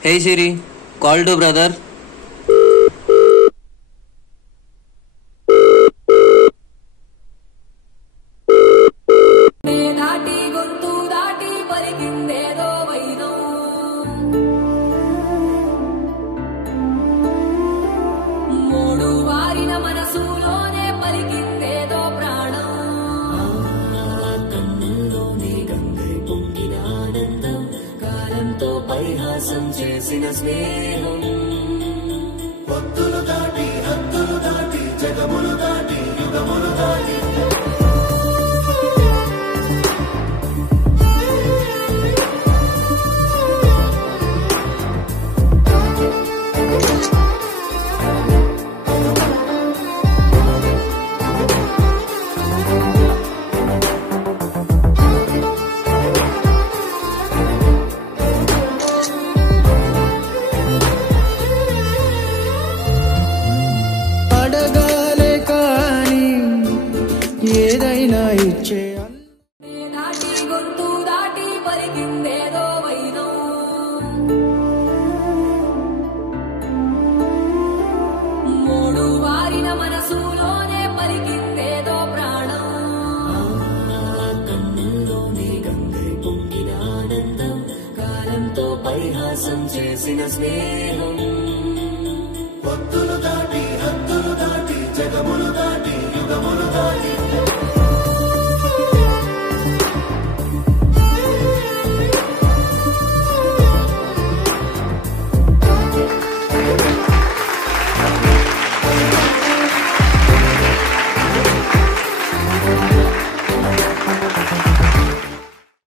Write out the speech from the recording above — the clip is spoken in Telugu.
Hey Siri, call to brother. పరిహాసం చేసిన స్నేహం పొత్తులు దాటి హద్దులు దాటి జగములు దాటి యుగములు దాటి ఏదైనా ఇచ్చే నాటి గొంతు దాటి పలికిందేదో వైనం మూడు వారిన మనసులోనే పలికిందేదో ప్రాణం కన్నుల్లోనే గంగై పొంగిన ఆనందం కాలంతో పరిహాసం చేసిన స్నేహం పొత్తులు దాటి హద్దులు దాటి జగములు దాటి యుగములు దాటి